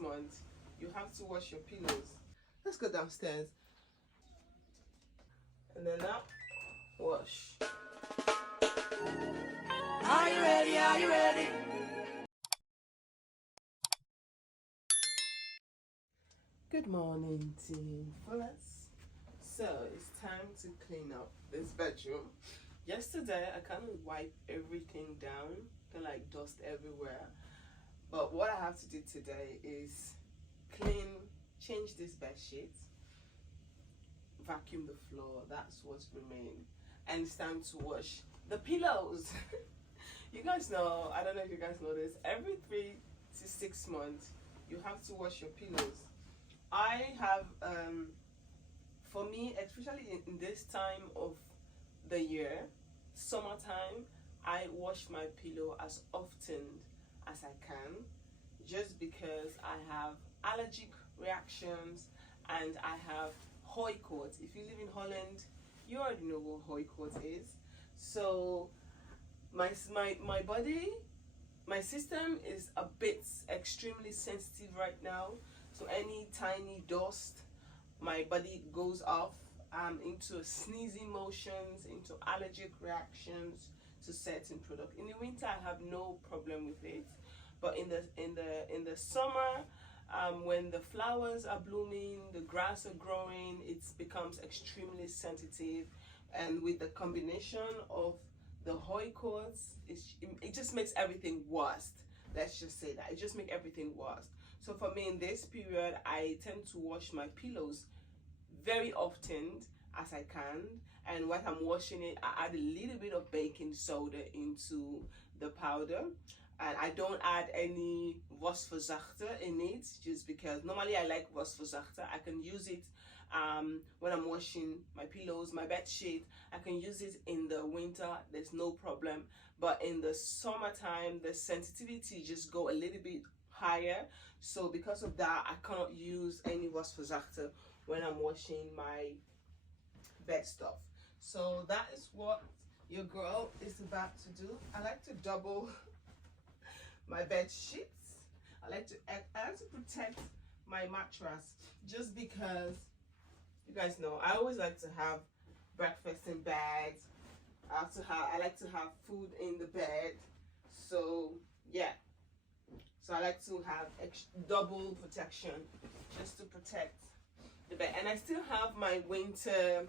months, you have to wash your pillows. Let's go downstairs. And then now, wash. Are you ready? Are you ready? Good morning, team Fullest. So it's time to clean up this bedroom. Yesterday I kind of wiped everything down, kind of like dust everywhere. But what I have to do today is change this bed sheet, vacuum the floor. That's what's remained, and it's time to wash the pillows. You guys know, I don't know if you guys know this, every 3 to 6 months you have to wash your pillows. I have for me, especially in this time of the year, summertime, I wash my pillow as often as I can, just because I have allergic reactions and I have hooikoorts. If you live in Holland, you already know what hooikoorts is. So my body, my system is a bit extremely sensitive right now. So any tiny dust, my body goes off into sneezing motions, into allergic reactions to certain products. In the winter, I have no problem with it, but in the summer, when the flowers are blooming, the grass are growing, it becomes extremely sensitive, and with the combination of the hooikoorts, it just makes everything worse. Let's just say that it just makes everything worse. So for me, in this period, I tend to wash my pillows very often as I can, and when I'm washing it, I add a little bit of baking soda into the powder, and I don't add any wasverzachter in it, just because normally I like wasverzachter. I can use it when I'm washing my pillows, my bed sheet. I can use it in the winter, there's no problem, but in the summertime the sensitivity just go a little bit higher. So because of that, I cannot use any wasverzachter when I'm washing my bed stuff. So that is what your girl is about to do. I like to double my bed sheets. I like to protect my mattress, just because you guys know I always like to have breakfast in bed. I like to have food in the bed. So yeah. So I like to have double protection, just to protect the bed. And I still have my winter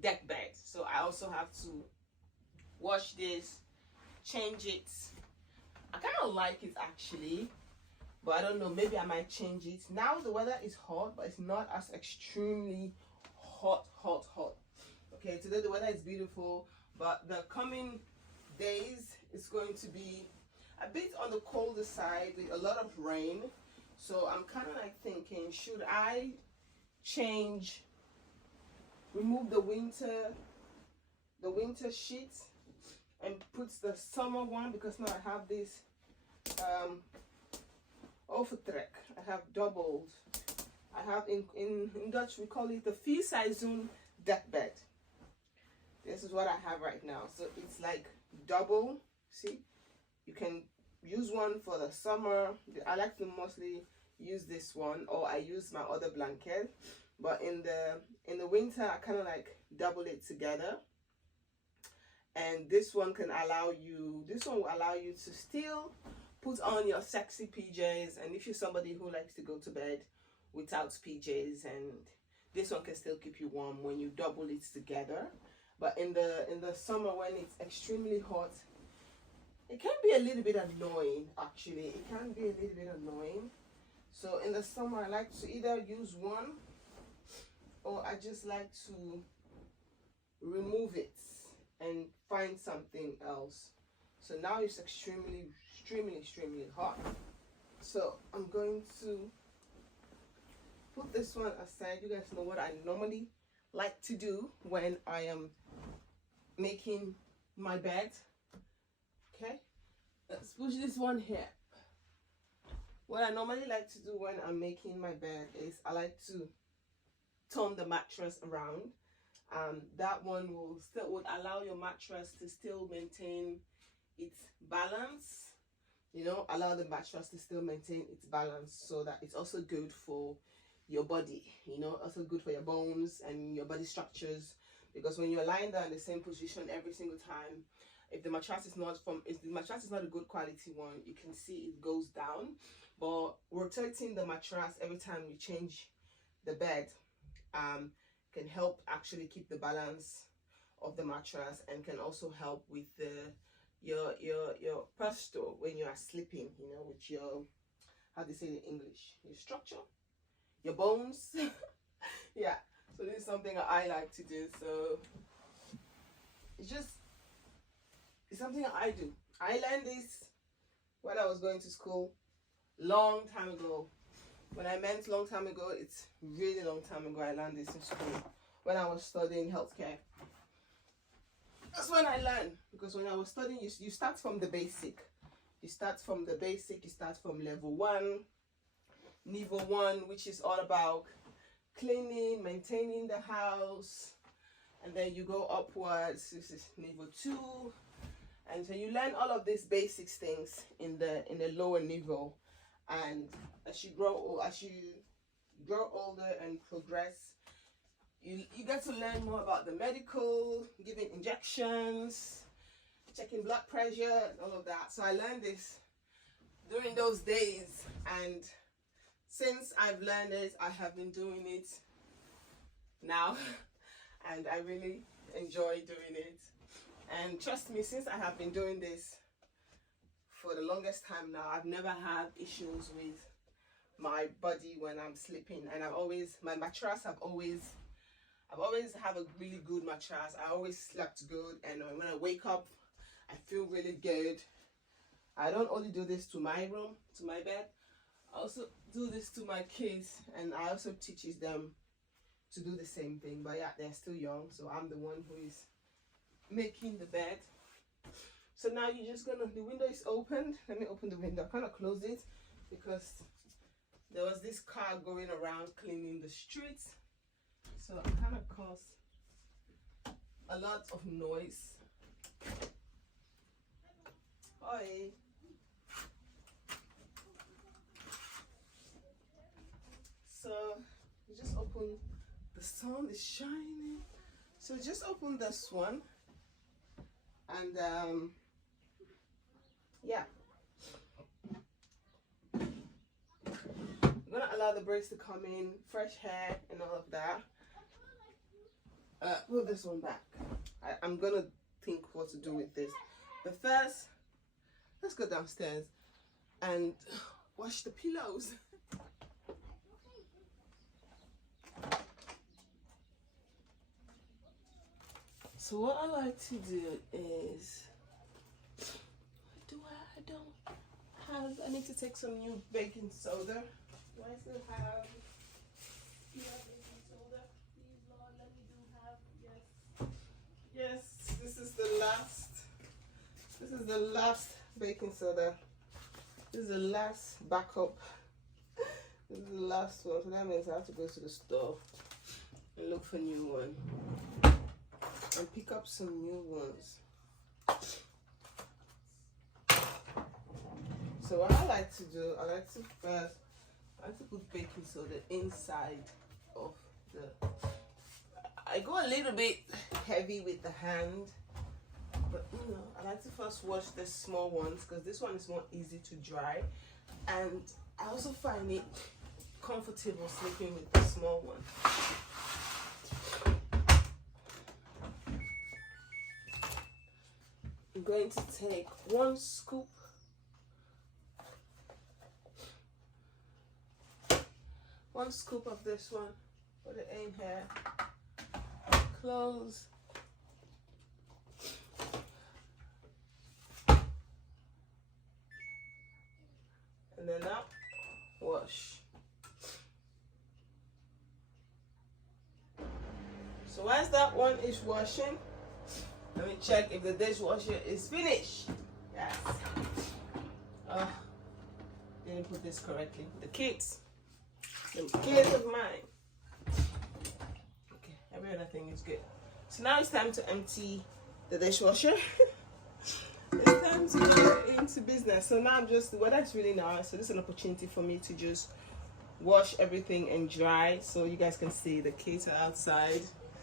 deck bed, so I also have to wash this, change it. I kind of like it actually, but I don't know, maybe I might change it. Now the weather is hot, but it's not as extremely hot. Okay, today the weather is beautiful, but the coming days is going to be a bit on the colder side with a lot of rain. So I'm kind of like thinking, should I remove the winter sheets and put the summer one, because now I have this overtrek. I have doubled. I have in Dutch we call it the vier-seizoen deck bed. This is what I have right now. So it's like double. See, you can use one for the summer. I like to mostly use this one, or I use my other blanket. But in the winter, I kind of like double it together. And this one will allow you to still put on your sexy PJs. And if you're somebody who likes to go to bed without PJs, and this one can still keep you warm when you double it together. But in the summer, when it's extremely hot, it can be a little bit annoying, actually. It can be a little bit annoying. So in the summer, I like to either use one, or I just like to remove it and find something else. So now it's extremely hot. So I'm going to put this one aside. You guys know what I normally like to do when I am making my bed. Okay, let's push this one here. What I normally like to do when I'm making my bed is I like to turn the mattress around. That one would allow your mattress to still maintain its balance. you know, allow the mattress to still maintain its balance, so that it's also good for your body, you know, also good for your bones and your body structures. Because when you're lying down in the same position every single time, if the mattress is not a good quality one, you can see it goes down. But rotating the mattress every time you change the bed can help actually keep the balance of the mattress, and can also help with your posture when you are sleeping, you know, with your, how do you say it in English, your structure, your bones. Yeah, so this is something I like to do. So it's something I do. I learned this when I was going to school long time ago. When I meant long time ago, it's really long time ago. I learned this in school when I was studying healthcare. That's when I learned, because when I was studying, you start from the basic. You start from the basic. You start from level 1, niveau 1, which is all about cleaning, maintaining the house, and then you go upwards. This is niveau 2, and so you learn all of these basic things in the lower niveau. And as you grow older and progress, you get to learn more about the medical, giving injections, checking blood pressure, and all of that. So I learned this during those days, and since I've learned it, I have been doing it now, and I really enjoy doing it. And trust me, since I have been doing this for the longest time now, I've never had issues with my body when I'm sleeping. And my mattress, I've always have a really good mattress. I always slept good, and when I wake up, I feel really good. I don't only do this to my room, to my bed, I also do this to my kids, and I also teach them to do the same thing. But yeah, they're still young, so I'm the one who is making the bed. So now you're just gonna, the window is opened. Let me open the window. I kind of close it because there was this car going around cleaning the streets, so it kind of caused a lot of noise. Oi. So you just open, the sun is shining, so just open this one, and yeah, I'm gonna allow the breeze to come in, fresh hair and all of that. Put this one back. I'm gonna think what to do with this, but first let's go downstairs and wash the pillows. So what I like to do is, I need to take some new baking soda. Do I still have baking soda? Please, Lord, let me have, yes. Yes, this is the last baking soda. This is the last backup. This is the last one, so that means I have to go to the store and look for a new one and pick up some new ones. So what I like to do, I like to put baking soda inside of the, I go a little bit heavy with the hand, but you know, I like to first wash the small ones because this one is more easy to dry, and I also find it comfortable sleeping with the small one. I'm going to take 1 scoop of this one, put it in here, close, and then now wash. So as that one is washing, let me check if the dishwasher is finished. Yes. Didn't put this correctly. The kids of mine. Okay, every other thing is good. So now it's time to empty the dishwasher. It's time time to get into business. So now I'm just, the weather's really nice, so this is an opportunity for me to just wash everything and dry, so you guys can see the kids are outside.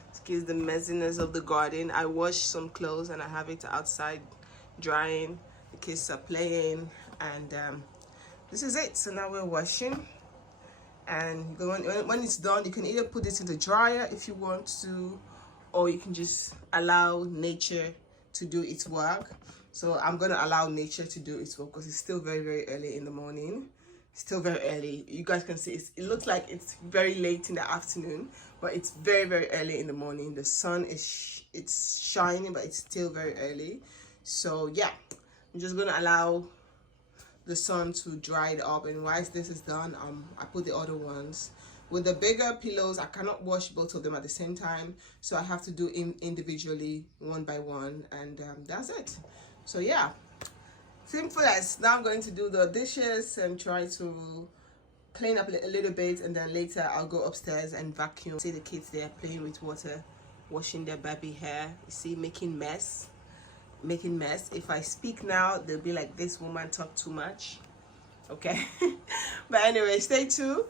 Excuse the messiness of the garden. I washed some clothes and I have it outside drying. The kids are playing, and this is it. So now we're washing, and when it's done, you can either put it in the dryer if you want to, or you can just allow nature to do its work. So I'm gonna allow nature to do its work because it's still very, very early in the morning. Still very early. You guys can see it looks like it's very late in the afternoon, but it's very, very early in the morning. The sun is it's shining, but it's still very early. So yeah, I'm just gonna allow the sun to dry it up, and whilst this is done, I put the other ones. With the bigger pillows, I cannot wash both of them at the same time, so I have to do individually, one by one, and that's it. So yeah, simple as. Now I'm going to do the dishes and try to clean up a little bit, and then later I'll go upstairs and vacuum. See the kids there playing with water, washing their baby hair. You see, making mess. If I speak now, they'll be like, this woman talk too much. Okay. But anyway, stay tuned.